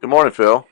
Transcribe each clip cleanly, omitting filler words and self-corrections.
Good morning, Phil.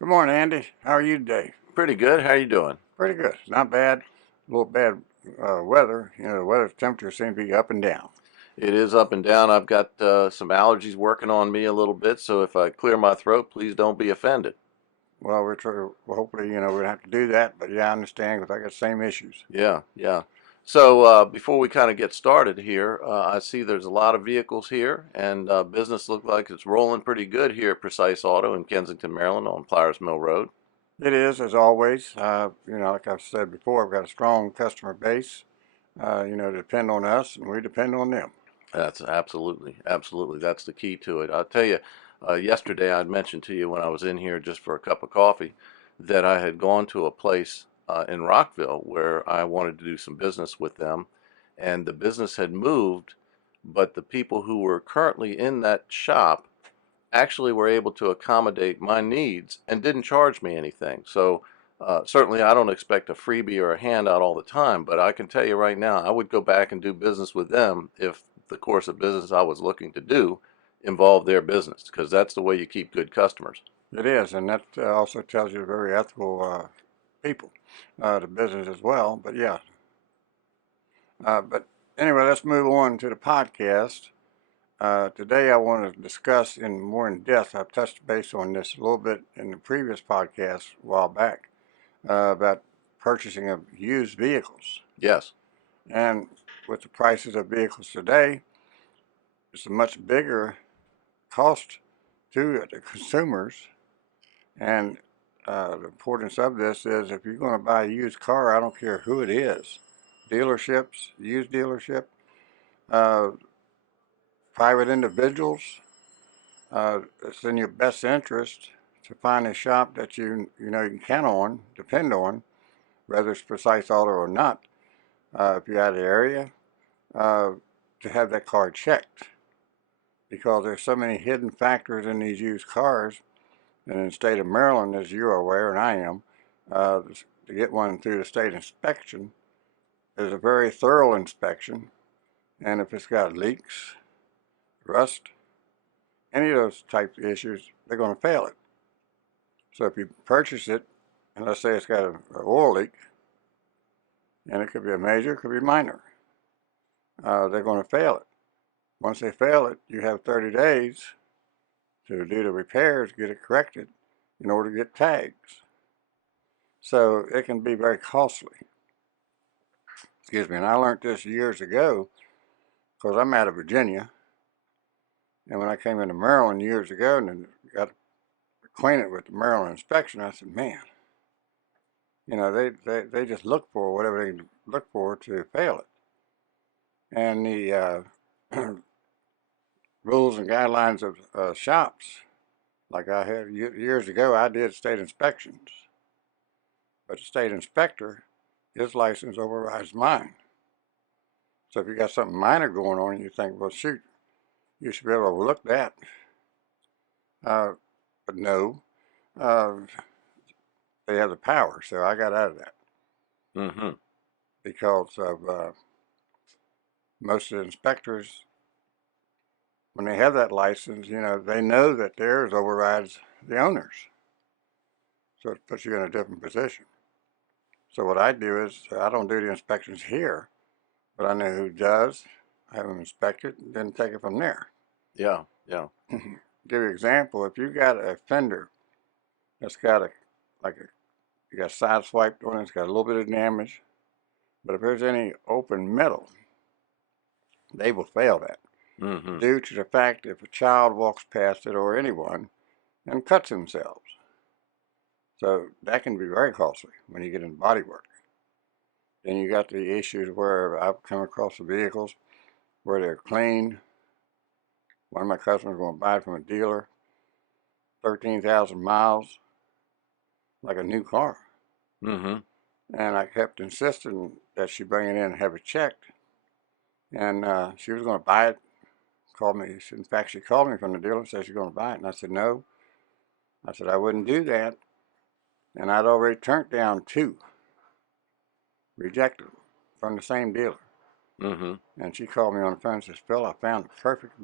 Good morning, Andy. How are you today? Pretty good. How you doing? Pretty good. Not bad. A little bad weather. The weather temperature seems to be up and down. It is up and down. I've got some allergies working on me a little bit, so if I clear my throat, please don't be offended. Well, hopefully, we don't have to do that. But yeah, I understand because I got the same issues. Yeah, yeah. So before we kind of get started here, I see there's a lot of vehicles here, and business looks like it's rolling pretty good here at Precise Auto in Kensington, Maryland, on Pliers Mill Road. It is, as always. Like I've said before, we've got a strong customer base. Depend on us, and we depend on them. That's absolutely, absolutely. That's the key to it. I'll tell you, yesterday I'd mentioned to you when I was in here just for a cup of coffee that I had gone to a place in Rockville where I wanted to do some business with them, and the business had moved, but the people who were currently in that shop actually were able to accommodate my needs and didn't charge me anything. So certainly I don't expect a freebie or a handout all the time, but I can tell you right now, I would go back and do business with them if the course of business I was looking to do involved their business, because that's the way you keep good customers. It is, and that also tells you they're very ethical people, the business as well. But yeah, but anyway, let's move on to the podcast. Today I want to discuss more in depth. I've touched base on this a little bit in the previous podcast a while back about purchasing of used vehicles. Yes. And with the prices of vehicles today, it's a much bigger cost to the consumers. And the importance of this is if you're going to buy a used car, I don't care who it is, dealerships, used dealership, uh, private individuals, it's in your best interest to find a shop that you can count on, depend on, whether it's Precise Auto or not. If you're out of the area, uh, to have that car checked, because there's so many hidden factors in these used cars. And in the state of Maryland, as you're aware, and I am, to get one through the state inspection is a very thorough inspection. And if it's got leaks, rust, any of those types of issues, they're going to fail it. So if you purchase it, and let's say it's got an oil leak, and it could be a major, it could be minor, they're going to fail it. Once they fail it, you have 30 days to do the repairs, get it corrected, in order to get tags. So it can be very costly. Excuse me, and I learned this years ago because I'm out of Virginia. And when I came into Maryland years ago and got acquainted with the Maryland inspection, I said, man, they just look for whatever they look for to fail it. And the rules and guidelines of shops, like I had years ago, I did state inspections. But the state inspector, his license overrides mine. So if you got something minor going on, you think, well, shoot, you should be able to overlook that. Uh, but no, uh, they have the power, so I got out of that Mm-hmm. because of most of the inspectors, when they have that license, they know that theirs overrides the owner's. So it puts you in a different position. So what I do is I don't do the inspections here, but I know who does. I have them inspected and then take it from there. Yeah, yeah. Give you an example, if you got a fender that's got you got side swiped on it, it's got a little bit of damage, but if there's any open metal, they will fail that Mm-hmm. due to the fact if a child walks past it or anyone and cuts themselves. So that can be very costly when you get into body work. Then you got the issues where I've come across the vehicles where they're clean. One of my customers going to buy it from a dealer, 13,000 miles, like a new car. Mm-hmm. And I kept insisting that she bring it in and have it checked. And she was going to buy it. Called me. In fact, she called me from the dealer and said she's going to buy it. And I said, no. I said, I wouldn't do that. And I'd already turned down two, rejected them from the same dealer. Mm-hmm. And she called me on the phone and says, Phil, I found the perfect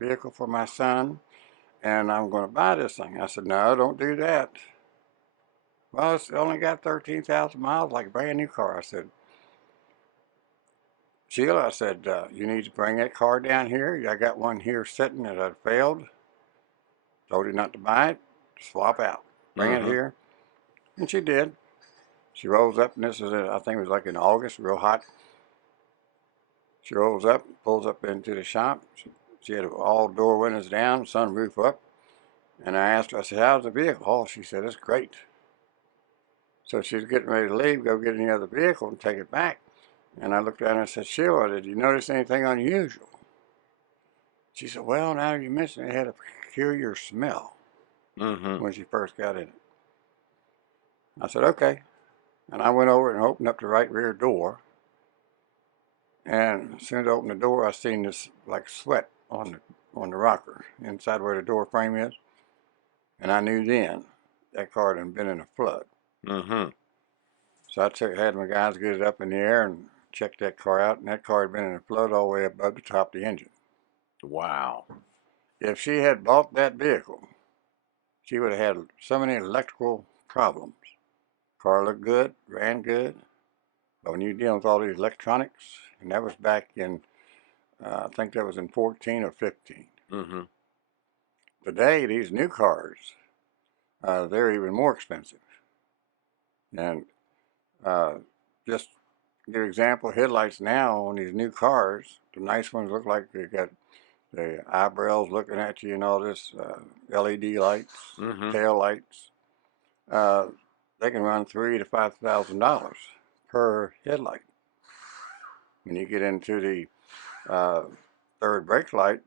vehicle for my son. and I'm going to buy this thing. I said, no, don't do that. Well, it's only got 13,000 miles, like a brand new car. I said, Sheila, I said, you need to bring that car down here. I got one here sitting that had failed. Told you not to buy it. Swap out. Bring it Mm-hmm. here. And she did. She rolls up, and this is, I think it was like in August, real hot. She rolls up, pulls up into the shop. She had all door windows down, sunroof up. And I asked her, I said, how's the vehicle? Oh, she said, it's great. So she was getting ready to leave, go get any other vehicle and take it back. And I looked at her and I said, Sheila, did you notice anything unusual? She said, well, now you mention it, had a peculiar smell Mm-hmm. when she first got in it. I said, okay. And I went over and opened up the right rear door. And as soon as I opened the door, I seen this like sweat on the rocker inside where the door frame is. And I knew then that car had been in a flood. Mm-hmm. So I had my guys get it up in the air and check that car out. And that car had been in a flood all the way above the top of the engine. Wow. If she had bought that vehicle, she would have had so many electrical problems. Car looked good, ran good, but when you're dealing with all these electronics, and that was back in, I think that was in 14 or 15. Mm-hmm. Today, these new cars, they're even more expensive. And uh, just to give an example, headlights now on these new cars, the nice ones look like they got the eyebrows looking at you and all this, LED lights, Mm-hmm. tail lights. Uh, they can run $3,000 to $5,000 per headlight. When you get into the third brake light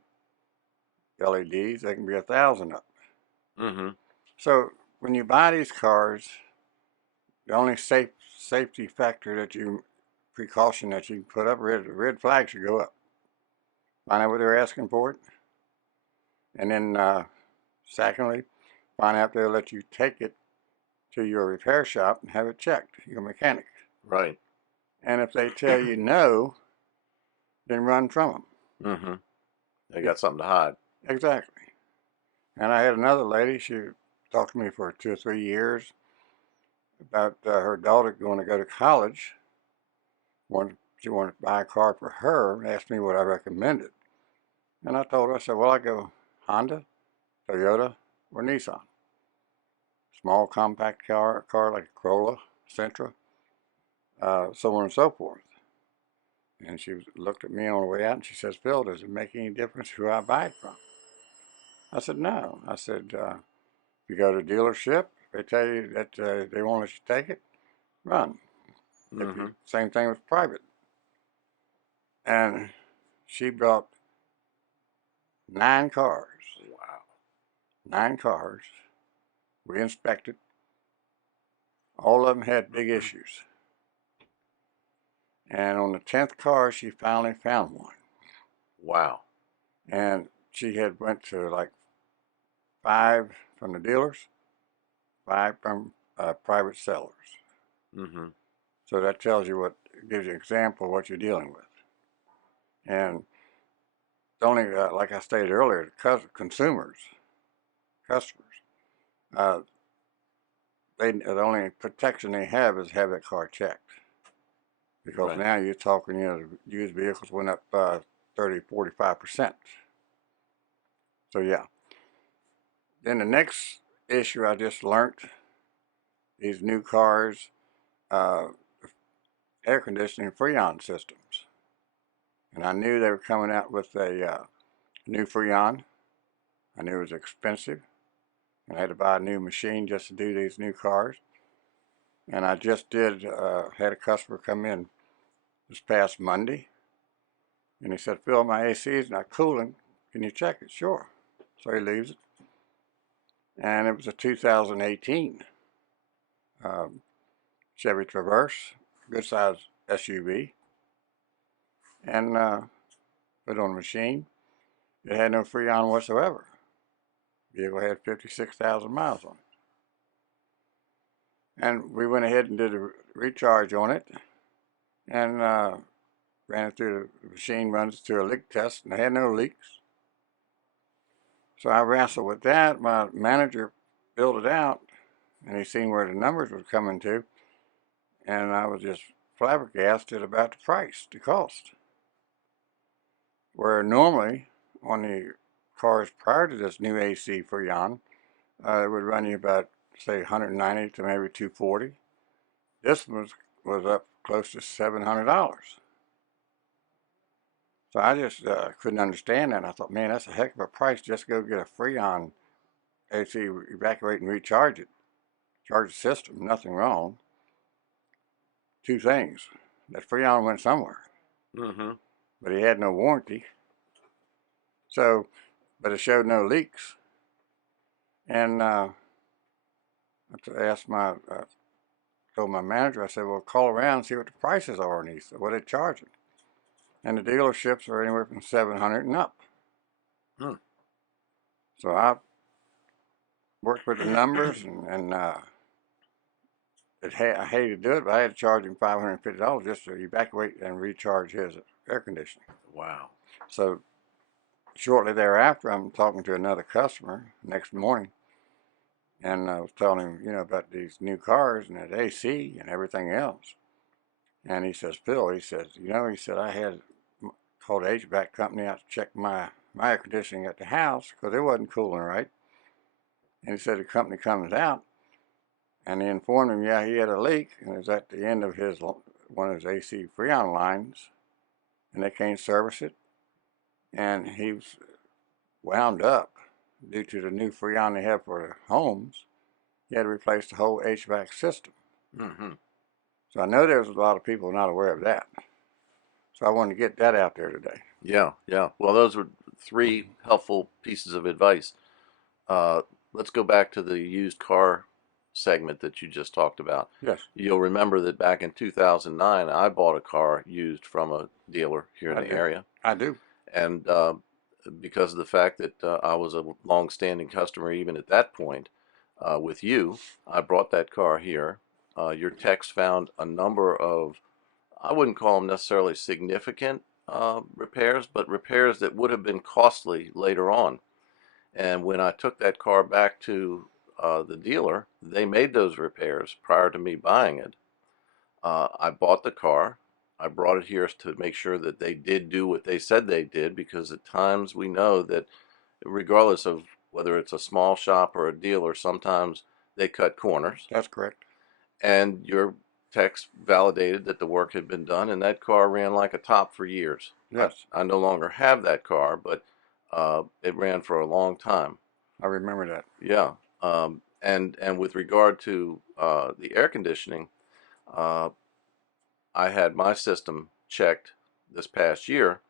LEDs, they can be 1,000 up. Mm-hmm. So when you buy these cars, the only safety factor precaution that you can put up, red flag should go up. Find out what they're asking for it, and then secondly, find out if they'll let you take it to your repair shop and have it checked, your mechanic. Right. And if they tell you no, then run from them. Mm-hmm. They got something to hide. Exactly. And I had another lady, she talked to me for 2 or 3 years about her daughter going to go to college. She wanted to buy a car for her and asked me what I recommended. And I told her, I said, well, I go Honda, Toyota, or Nissan. Small compact car like a Corolla, Sentra, so on and so forth. And she looked at me on the way out and she says, Phil, does it make any difference who I buy it from? I said, no. I said, if you go to a dealership, they tell you that they won't let you take it, run. Mm-hmm. Same thing with private. And she brought 9 cars. Wow. 9 cars. We inspected. All of them had big issues. And on the 10th car, she finally found one. Wow. And she had went to like 5 from the dealers, 5 from private sellers. Mm-hmm. So that tells you gives you an example of what you're dealing with. And it's only, like I stated earlier, customers, uh, the only protection they have is have that car checked. Because Right. now you're talking, used vehicles went up 30, 45%. So yeah. Then the next issue I just learned, these new cars, uh, air conditioning Freon systems. And I knew they were coming out with a new Freon. I knew it was expensive. And I had to buy a new machine just to do these new cars. And I just had a customer come in this past Monday. And he said, Phil, my AC is not cooling. Can you check it? Sure. So he leaves it. And it was a 2018 Chevy Traverse, good size SUV. And put it on the machine. It had no Freon whatsoever. The vehicle had 56,000 miles on it. And we went ahead and did a recharge on it. And ran it through the machine, runs through a leak test, and it had no leaks. So I wrestled with that. My manager filled it out, and he seen where the numbers were coming to, and I was just flabbergasted about the price, the cost. Where normally on the cars prior to this new AC Freon, it would run you about say 190 to maybe 240. This was up close to $700. So I just couldn't understand that. And I thought, man, that's a heck of a price just to go get a Freon AC, evacuate and recharge it. Charge the system, nothing wrong. Two things. That Freon went somewhere, Mm-hmm. but he had no warranty. So, but it showed no leaks. And I asked told my manager, I said, well, call around and see what the prices are. And he said, what are they charging? And the dealerships are anywhere from 700 and up. Hmm. So I worked with the numbers, and I hated to do it, but I had to charge him $550 just to evacuate and recharge his air conditioning. Wow. So shortly thereafter, I'm talking to another customer next morning, and I was telling him, about these new cars and that AC and everything else. And he says, Phil, he says, he said, I had called the HVAC company out to check my air conditioning at the house because it wasn't cooling right. And he said the company comes out, and they informed him, yeah, he had a leak, and it was at the end of one of his AC Freon lines, and they can't service it. And he was wound up due to the new Freon they have for the homes. He had to replace the whole HVAC system. Mm-hmm. So I know there's a lot of people not aware of that. So I wanted to get that out there today. Yeah, yeah. Well, those were three helpful pieces of advice. Uh, let's go back to the used car segment that you just talked about. Yes, You'll remember that back in 2009, I bought a car used from a dealer here in I the do. area. I do. And because of the fact that I was a long-standing customer even at that point with you, I brought that car here. Your techs found a number of, I wouldn't call them necessarily significant repairs, but repairs that would have been costly later on. And when I took that car back to the dealer, they made those repairs prior to me buying it. I bought the car. I brought it here to make sure that they did do what they said they did, because at times we know that regardless of whether it's a small shop or a dealer, sometimes they cut corners. That's correct. And your text validated that the work had been done, and that car ran like a top for years. Yes, I no longer have that car, but it ran for a long time. I remember that. Yeah. And with regard to the air conditioning, uh, I had my system checked this past year,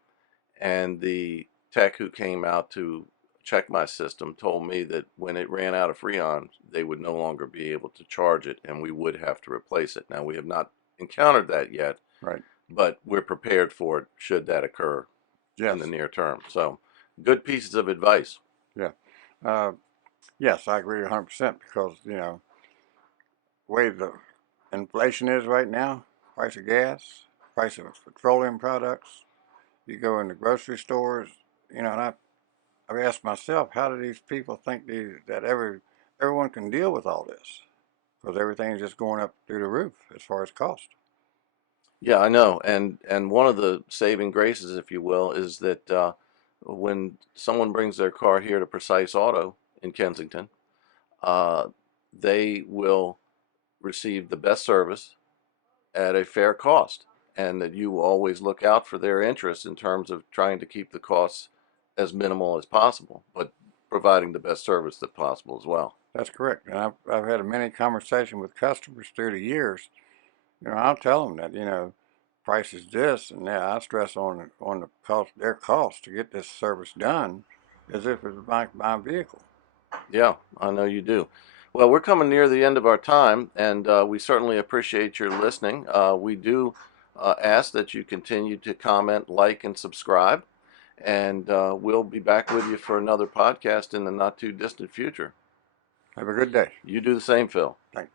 and the tech who came out to check my system told me that when it ran out of Freon, they would no longer be able to charge it, and we would have to replace it. Now, we have not encountered that yet, Right. but we're prepared for it should that occur in the Yes. near term. So, good pieces of advice. Yeah. Uh, yes, I agree 100% because, the way the inflation is right now, price of gas, price of petroleum products, you go in the grocery stores, and I've asked myself, how do these people think that everyone can deal with all this? Because everything's just going up through the roof as far as cost. Yeah, I know. And one of the saving graces, if you will, is that when someone brings their car here to Precise Auto in Kensington, uh, they will receive the best service at a fair cost, and that you always look out for their interests in terms of trying to keep the costs as minimal as possible, but providing the best service that possible as well. That's correct. And I've had a many conversation with customers through the years. I'll tell them that, price is this, and I stress on the cost, their cost to get this service done, as if it was my vehicle. Yeah, I know you do. Well, we're coming near the end of our time, and we certainly appreciate your listening. We do ask that you continue to comment, like, and subscribe, and we'll be back with you for another podcast in the not too distant future. Have a good day. You do the same, Phil. Thanks.